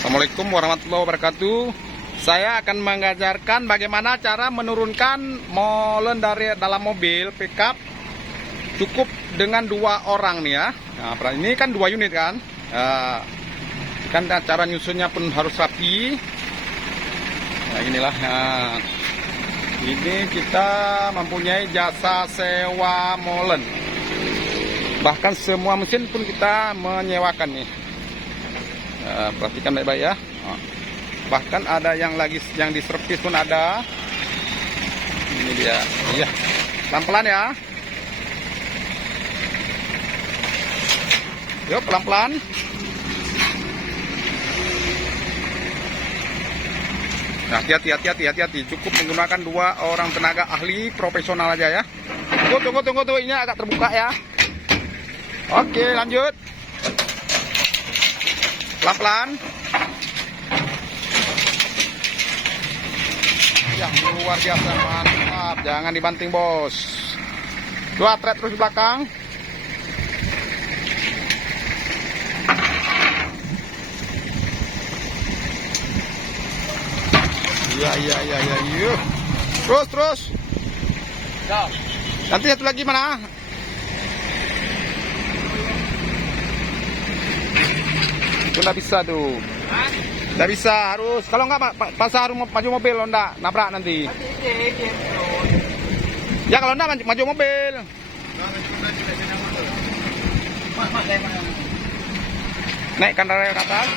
Assalamualaikum warahmatullahi wabarakatuh. Saya akan mengajarkan bagaimana cara menurunkan molen dari dalam mobil pickup cukup dengan 2 orang nih ya. Nah, ini kan 2 unit kan. Kan cara nyusunnya pun harus rapi. Nah, inilah. Nah, ini kita mempunyai jasa sewa molen. Bahkan semua mesin pun kita menyewakan nih. Perhatikan baik-baik ya. Bahkan ada yang diservis pun ada. Ini dia. Iya. Pelan-pelan ya. Yuk pelan-pelan. Nah, hati-hati. Cukup menggunakan 2 orang tenaga ahli profesional aja ya. Tunggu. Ini agak terbuka ya. Oke, lanjut. Pelan-pelan. Ya, luar biasa, mantap. Jangan dibanting, bos. Dua thread terus di belakang. Iya. Yuk. Terus. Nanti satu lagi mana? Itu nggak bisa tuh. Nggak bisa, harus. Kalau nggak pas harus maju mobil, lo nggak nabrak nanti. Ya kalau nggak maju mobil. Naikkan rel ke atas.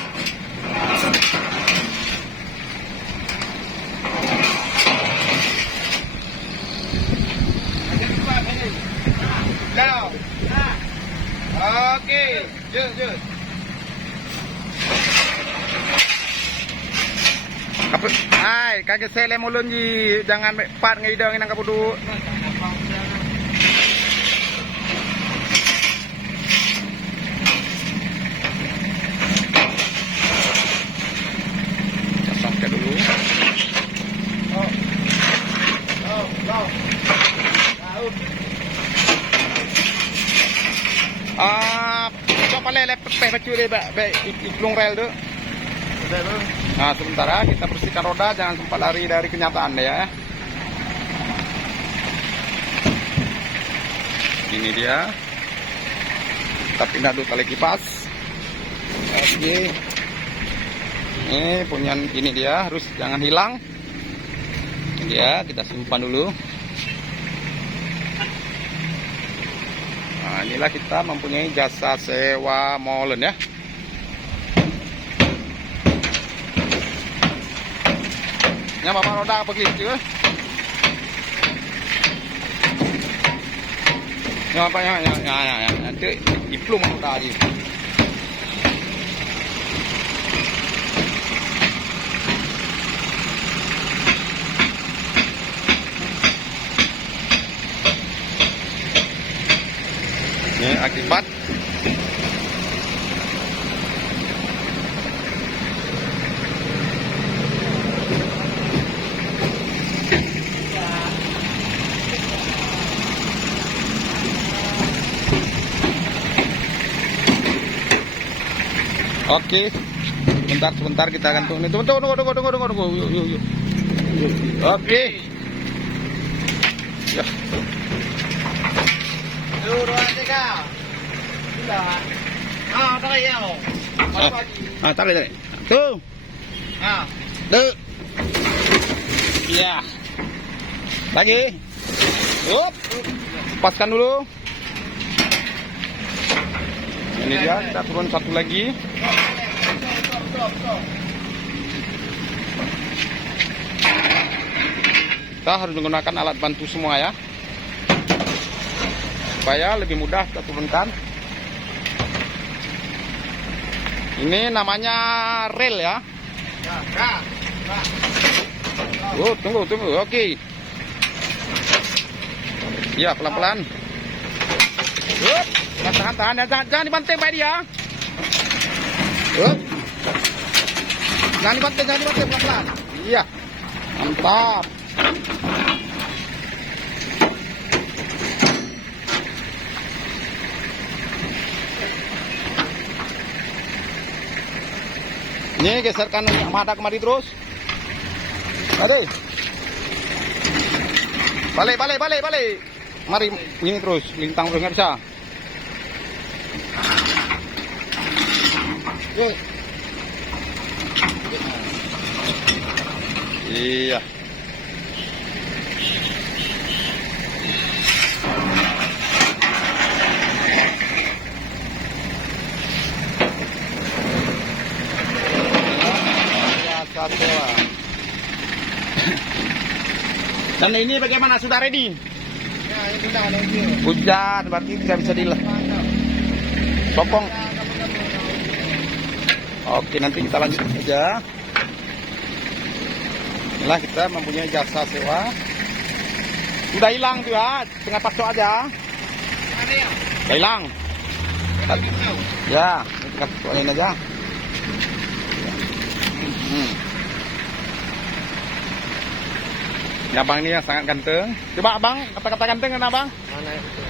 Oke, jus. Hai, kaget sele mulun ji, jangan pat ngidang nang kapudu. Sangka dulu. Coba lele pecu deh, iklung rel tuh. Nah, sementara kita bersihkan roda, jangan sempat lari dari kenyataan ya. Ini dia. Kita pindah dulu tali kipas. Oke. Ini punya ini dia, harus jangan hilang. Ini dia, kita simpan dulu. Nah, inilah kita mempunyai jasa sewa molen ya. Nya bapak roda apa gitu ya? Ya apa ya nanti diplum roda aja. Ini akibat Oke, sebentar kita gantung ini. Tunggu. Yuk. Oke. Ya. 这个，这个也有。Tarik. Tuh. Tuh. Iya. Lagi. Lepaskan dulu. Ini dia, kita turun satu lagi. Kita harus menggunakan alat bantu semua ya, supaya lebih mudah kita turunkan. Ini namanya rel ya. Tunggu. Oke. Ya, pelan-pelan. Tahan. Jangan dibanting Pak dia. Jangan dibanting pelan-pelan. Iya. Mantap. Nih geserkan mata kemari terus. Mari. Balik. Mari ini terus, lintang terus nggak bisa. Iya. Sewa. Dan ini bagaimana, sudah ready? Ya, ini dah lagi. Hujan berarti tidak bisa sokong. Oke, nanti kita lanjut aja. Inilah kita mempunyai jasa sewa. Udah hilang tuh ya, tinggal pasok aja. Mana ya? Udah hilang. Ya, tinggal pasokin aja. Ini abang ini yang sangat ganteng. Coba abang, kata-kata ganteng kan abang? Mana itu?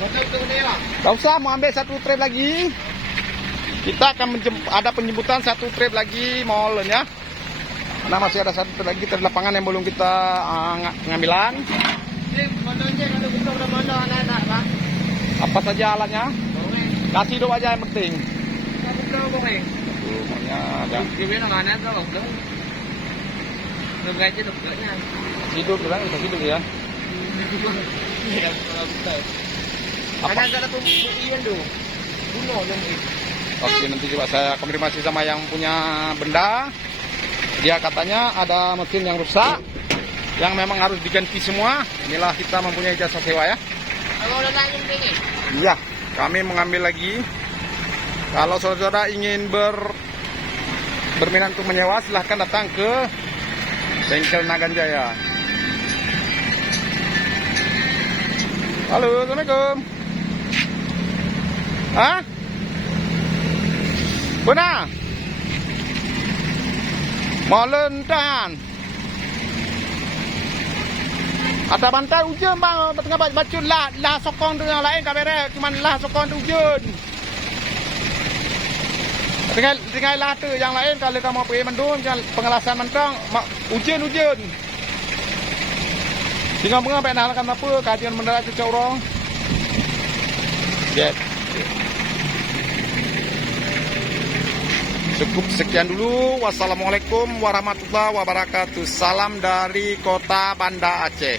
Betul dia. Gak usah, mau ambil satu trip lagi. Kita akan ada penjemputan satu trip lagi mall ya. Karena masih ada satu trip lagi di lapangan yang belum kita pengambilan. Ini motornya kalau kita udah motor anak-anak, Bang. Apa saja alatnya? Kasih dulu aja yang penting. Kamu boleh. Rumahnya ada. Gimana mana tuh, Bang? Đừng ngay chứ đừng gửi nha. Hidup kan, bisa hidup ya. Iya, kalau betul. Karena ada pembuktian dulu. Bunuh dong. Oke, nanti coba saya konfirmasi sama yang punya benda. Dia katanya ada mesin yang rusak, yang memang harus diganti semua. Inilah kita mempunyai jasa sewa ya. Kalau udah naik ini. Iya, kami mengambil lagi. Kalau saudara ingin berminat untuk menyewa, silahkan datang ke Bengkel Nagan Jaya. Halo, Assalamualaikum. Hah? Benar? Mau lentan? Ada bantai hujan bang, tengah bacun lah sokong tu yang lain kabere, cuma lah sokong tu hujan. Tinggal lah tu yang lain kalau kamu pergi mendung, pengelasan mentang, hujan. Tinggal mengapa nak apa kajian mendarat cucuk orang. Get. Cukup sekian dulu. Wassalamualaikum warahmatullahi wabarakatuh. Salam dari Kota Banda Aceh.